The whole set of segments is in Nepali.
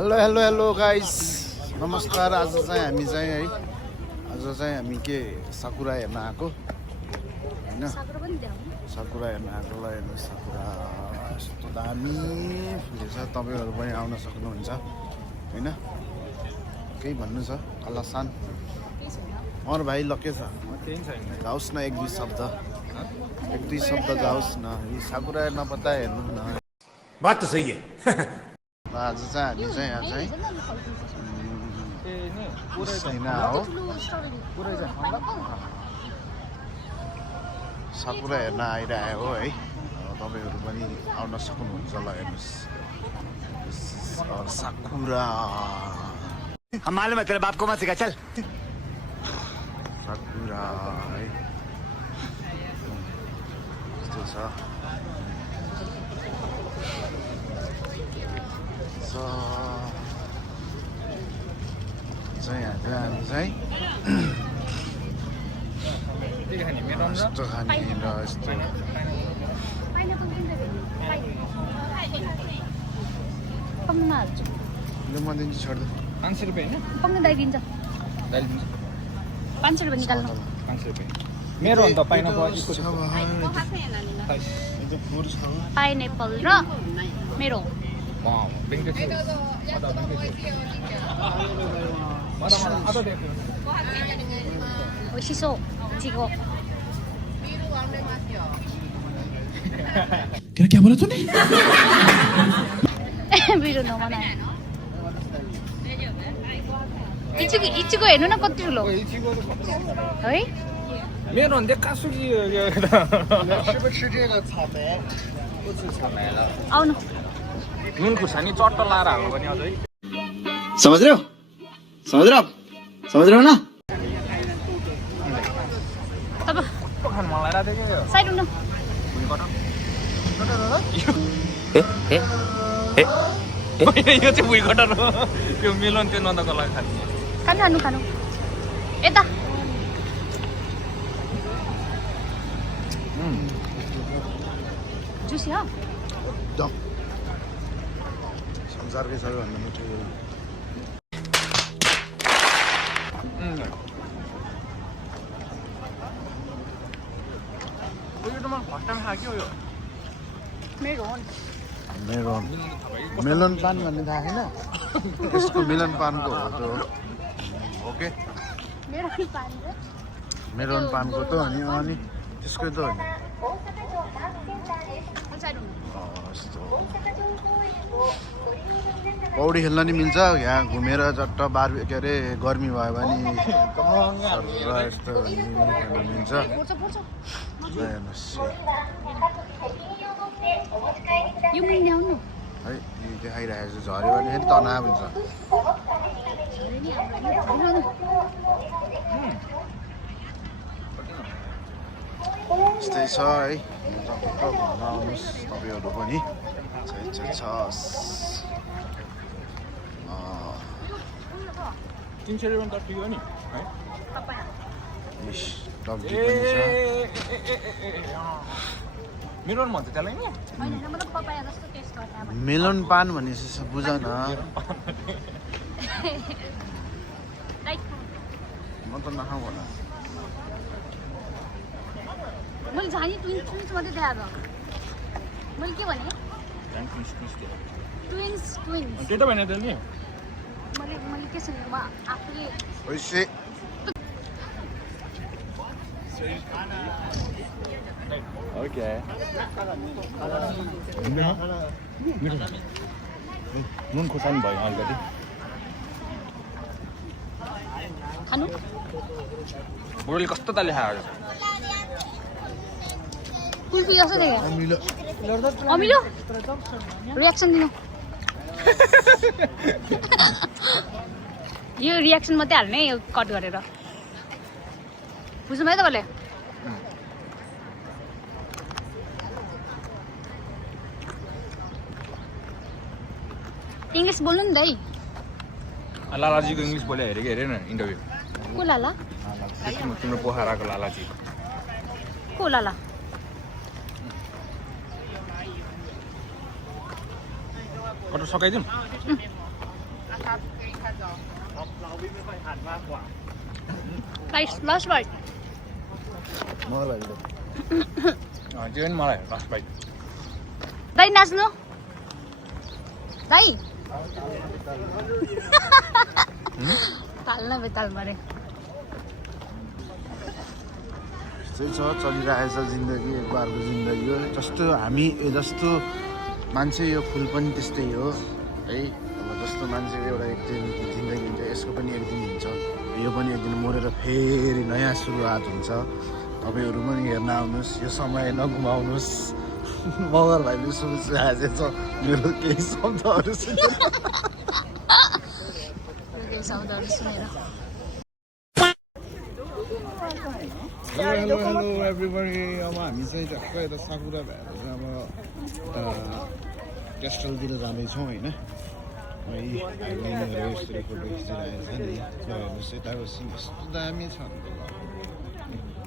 हेलो गाइस नमस्कार। आज चाहिँ हामी के साकुरा हेर्न आएको हैन। साकुरा हेर्न आएकोलाई हेर्नु, साकुरा यस्तो दामी फुलेछ। तपाईहरु पनि आउन सक्नुहुन्छ हैन। केही भन्नु छ कलासान और भाइ लके छ जाओस् न एक दुई शब्द जाओस् न। यी साकुरा हेर्न पता हेर्नु न। बात तो सही है। आज चाहिँ हामी चाहिँ यहाँ चाहिँ छैना हो साकुरा हेर्न आइरहे हो है। तपाईहरु पनि आउन सक्नुहुन्छ होला। हेर्नुस् साकुरा। हम मालूम है तेरे बाप को मत सिखा चल। साकुरा है यस्तो छ। चाहिँ हामी चाहिँ यस्तो खाने र यस्तो म दिन्छु छोड्दै 500 रुपैयाँ हैन पक्ने दाइ दिन्छ 500 रुपैयाँ निकाल्नु 500 रुपैयाँ मेरो अन्त पाइनएप्पल पाइनएप्पल र मेरो ओइसिसो चिको क्या बोला तूने? बिरु नमना इच्चुको हेर्नु न कति ठुलो है। मेरो अन्त कासुकी आउनु नुन खुर्सानी चट्ट लाएर हाल्नु पनि अझै समझ रहे हो ना? तब खान मन लागिरहेको थियो साइड हुनु यो चाहिँ भुइँ कटर हो। त्यो मिलन त्यो नन्दको लागि खानु यता जुसी हो एकदम संसारकै सबैभन्दा मिठो यो। मेलन पान भन्ने थाहा छैन? यसको मिलन पानको हो त्यो। ओके मेलन पानको त अनि त्यसकै त हो नि। पौडी खेल्न नि मिल्छ यहाँ घुमेर चट्ट बार के अरे गर्मी भयो भने यस्तो खेल्न मिल्छ। है देखाइरहेको छ झऱ्यो भने फेरि तनाव हुन्छ। यस्तै छ है। घुम्न आउनुहोस् तपाईँहरू पनि। 300 रुपैयाँ त ठिक हो नि है। डब्जी पनि छ। मेरो भन्छ त्यसलाई नि मेलन पान भनेपछि बुझ न। म त नखाऊ होला। मैले जानी ट्विन्स मात्रै देखाएको। मैले के भने ट्विन्स त्यही त भने त्यसले मैले के सुने म आफूले ओइसे ओके नुन खुर्सानी भयो अलिकति खानु बुढोले कस्तो ताले खाएको कुल्फी जस्तो देख्यो। अमिलो रियाक्सन दिनु। यो रियाक्सन मात्रै हाल्ने यो कट गरेर बुझ्नुभयो तपाईँले? इङ्ग्लिस बोल्नु नि दाइ। लालाजीको इङ्ग्लिस बोले हेरे न इन्टरभ्यू। को लाला? तिम्रो पोखराको लालाजी। को लाला? कटो सकाइदिउँ लास्ट बाइट मलाई त्यो पनि मलाई लास्ट बाइट दाइ नाच्नु दाइ ताल न बेताल मरे त्यही छ चलिरहेछ जिन्दगी एक बारको जिन्दगी हो जस्तो हामी जस्तो मान्छे यो फुल पनि त्यस्तै हो है अब जस्तो मान्छेको एउटा एक दिन जिन्दगी हुन्छ यसको पनि एक दिन हुन्छ यो पनि एक दिन मरेर फेरि नयाँ सुरुवात हुन्छ तपाईँहरू पनि हेर्न आउनुहोस् यो समय नगुमाउनुहोस् मगर भाइले सुरु छ मेरो केही शब्दहरू सुनेर हेलो एभ्रिबडी अब हामी चाहिँ टक्कै यता साकुरा भएर अब क्यास्टलतिर जाँदैछौँ होइन आइलाइनहरू यस्तरी फोटो खिचिरहेको छ नि हेर्नुहोस् यताको सिन यस्तो दामी छ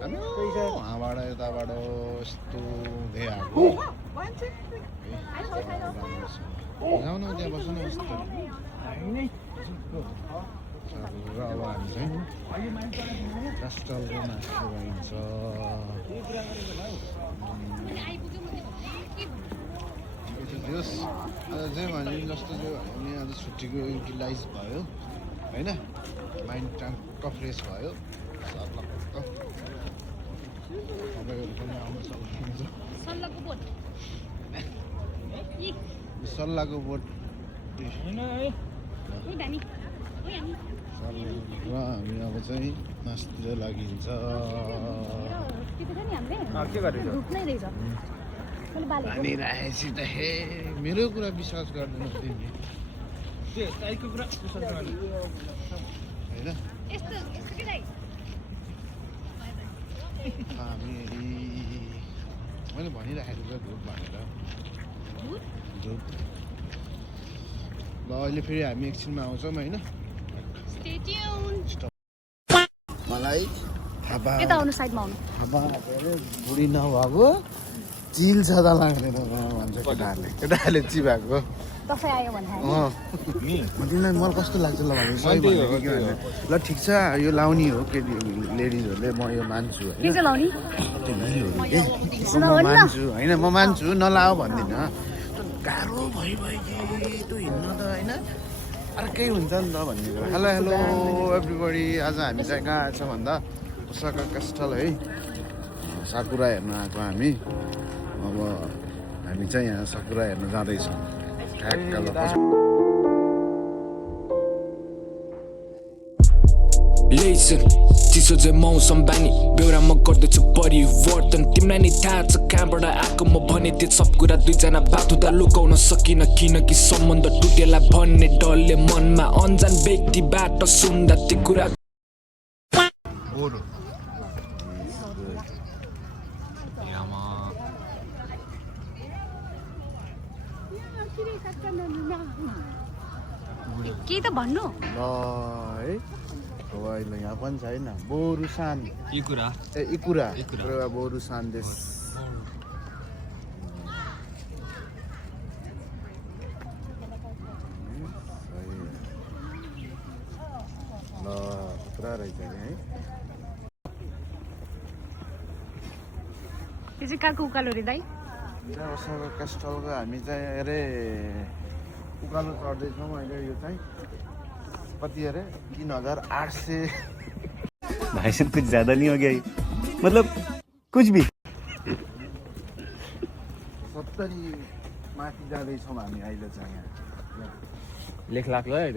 वहाँबाट यताबाट यस्तो हुँदै आएको जाउँ न त्यहाँ बस्नु न यस्तो र अब हामी चाहिँ क्यास्टलको नाच्नु भइन्छ आज चाहिँ भने जस्तो चाहिँ हामी आज छुट्टीको युटिलाइज भयो होइन माइन्ड टक्क फ्रेस भयो तपाईँहरू पनि आउनु सक्नुहुन्छ सल्लाहको बोट र हामी अब चाहिँ नाच्तिर लागिन्छ हानिरहेपछि त हे मेरो कुरा विश्वास गर्दैन तिमी होइन हामी मैले भनिराखेको छ धुप भनेर धुप ल अहिले फेरि हामी एकछिनमा आउँछौँ होइन मलाई यता आउनु साइडमा आउनु हावा बुढी नभएको चिल छ त लाग्दैन भन्छ केटाहरूले चिबाएको दसैँ आयो भने तिमीलाई मलाई कस्तो लाग्छ ल भने सही भन्नु कि भनेर ल ठिक छ यो लाउने हो केटी लेडिजहरूले म यो मान्छु के चाहिँ लाउने म मान्छु होइन म मान्छु नलाओ भन्दिनँ गाह्रो भयो कि तँ हिँड्न त होइन अर्कै हुन्छ नि त भन्ने कुरा हेलो हेलो एभ्रिबडी आज हामी चाहिँ कहाँ आएको छ भन्दा ओसाका क्यास्टल है साकुरा हेर्न आएको हामी अब हामी चाहिँ यहाँ साकुरा हेर्न जाँदैछौँ लेसन चिसो चाहिँ मौसम बानी बेहोरामा गर्दैछु परिवर्तन तिमीलाई नि थाहा छ कहाँबाट आएको म भने त्यो सब कुरा दुईजना बात हुँदा लुकाउन सकिन किनकि सम्बन्ध टुटेला भन्ने डरले मनमा अन्जान व्यक्तिबाट सुन्दा त्यो कुरा के त भन्नु ल है अब अहिले यहाँ पनि छैन बोरुसान इकुरा इकुरा बोरुसान देश ल पुरा रहेछ नि है त्यो चाहिँ कहाँको उकालो रे दाइ ओसाका क्यास्टलको हामी चाहिँ अरे उकालो चढ्दैछौँ अहिले यो चाहिँ कति अरे 3800 भाई साहब कुछ ज्यादा नहीं हो गया ये? मतलब कुछ भी 70 माथि जाँदैछौँ हामी अहिले चाहिँ यहाँ लेख लाग्यो है